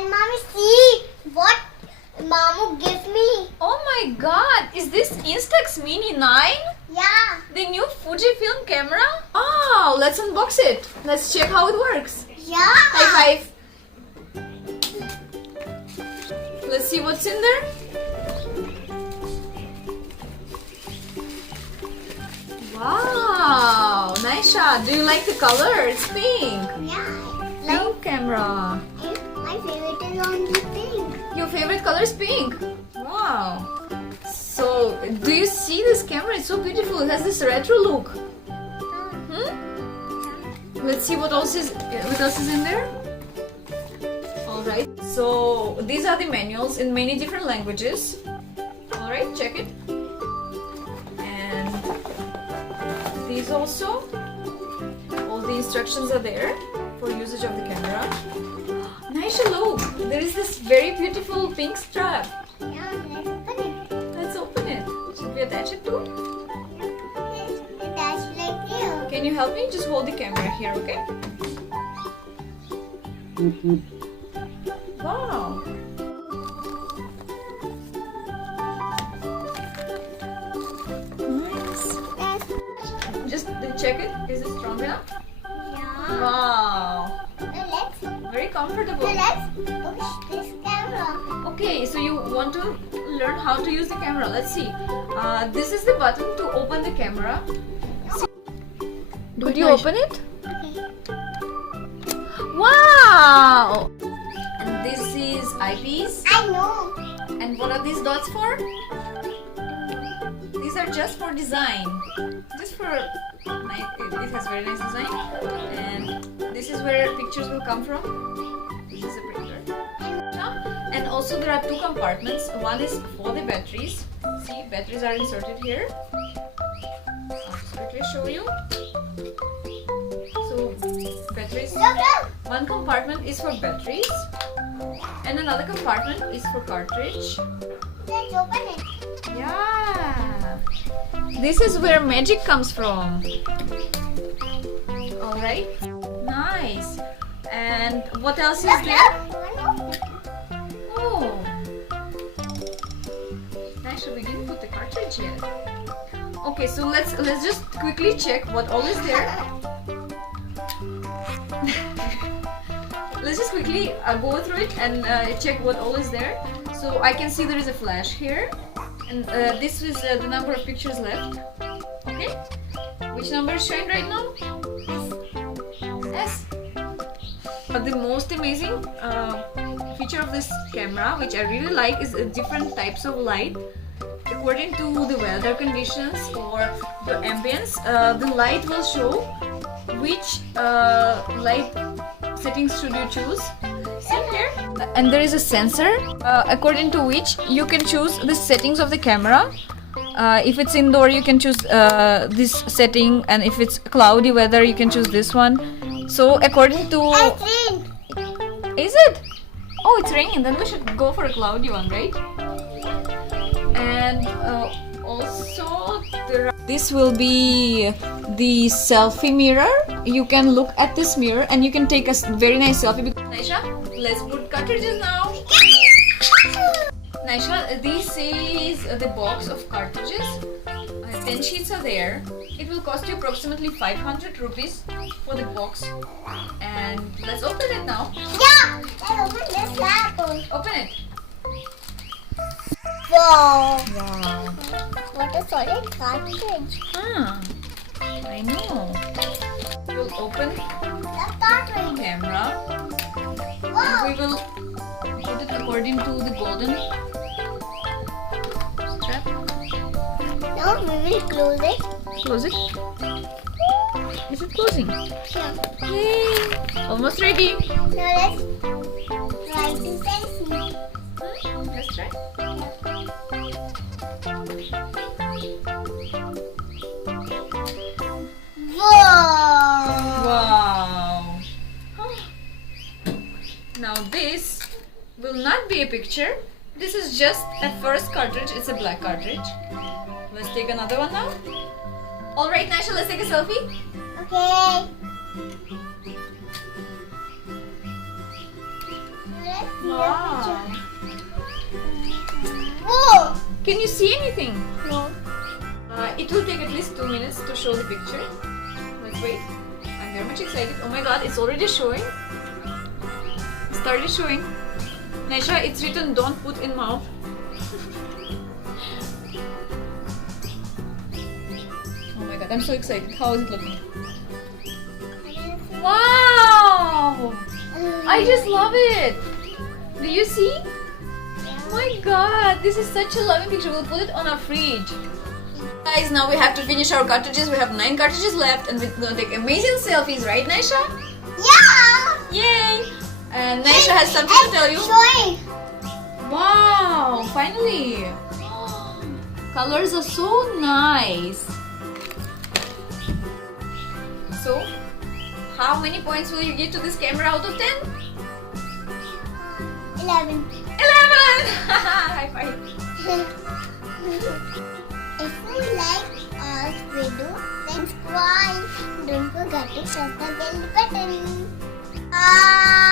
And mommy, see what Mamu gave me. Oh my god, is this Instax Mini 9? Yeah. The new Fujifilm camera? Oh, let's unbox it. Let's check how it works. Yeah. High five. Let's see what's in there. Wow, Naysha, do you like the color? It's pink. Yeah. Pink camera. My favorite is only pink. Your favorite color is pink. Wow. So, do you see this camera? It's so beautiful. It has this retro look. Let's see what else is in there. Alright. So, these are the manuals in many different languages. Alright, check it. And these also. All the instructions are there for usage of the camera. Naysha, look! There is this very beautiful pink strap. Yeah, let's open it. Let's open it. Should we attach it too? Yes, attach like you. Can you help me? Just hold the camera here, okay? Wow! Nice. Just check it. Is it strong enough? Yeah. Wow! Now Very comfortable. let's push this camera. Okay, so you want to learn how to use the camera. Let's see. This is the button to open the camera. See. Could you open it? Okay. Wow! And this is eyepiece. I know. And what are these dots for? These are just for design. Just for it has very nice design. And this is where pictures will come from. This is a printer. And also there are two compartments. One is for the batteries. See, batteries are inserted here. I'll just quickly show you. So batteries. One compartment is for batteries. And another compartment is for cartridge. Let's open it. Yeah. This is where magic comes from. Alright. Nice. And what else is there? Oh. Naysha, we didn't put the cartridge yet. Okay, so let's just quickly check what all is there. Let's just quickly go through it and check what all is there. So I can see there is a flash here, and this is the number of pictures left. Okay, which number is showing right now? S. But the most amazing feature of this camera, which I really like, is different types of light. According to the weather conditions or the ambience, the light will show which light settings should you choose. See here? And there is a sensor according to which you can choose the settings of the camera. If it's indoor, you can choose this setting, and if it's cloudy weather, you can choose this one. So according to... It's rain. Is it? Oh, it's raining. Then we should go for a cloudy one, right? And also this will be the selfie mirror. You can look at this mirror and you can take a very nice selfie. Naysha, let's put cartridges now. Naysha, this is the box of cartridges. 10 sheets are there. It will cost you approximately 500 rupees for the box. And let's open it now. Yeah. Let's open this apple. Open it. Wow. Wow. What a solid cartridge. I know. We'll open The cartridge. camera. Wow. We will put it according to the golden strap. Now we will close it. Close it. Is it closing? Yeah. Yay! Almost ready. Now let's try to selfie. Let's try. Wow. Wow. Now this will not be a picture. This is just a first cartridge. It's a black cartridge. Let's take another one now. Alright, Naysha, let's take a selfie. Okay. Wow. Whoa! Can you see anything? No. It will take at least 2 minutes to show the picture. Let's wait. I'm very much excited. Oh my god, it's already showing. It started showing. Naysha, it's written don't put in mouth. Oh my god, I'm so excited. How is it looking? Wow! I just love it. Do you see? Oh my god, this is such a loving picture. We'll put it on our fridge. Guys, now we have to finish our cartridges. We have 9 cartridges left and we're gonna take amazing selfies, right Naysha? Yeah! Yay! And Naysha has something to tell you. Showing. Wow, finally! Colors are so nice. So, how many points will you give to this camera out of 10? 11. 11! High five! If you like our video, then subscribe. Don't forget to press the bell button. Bye.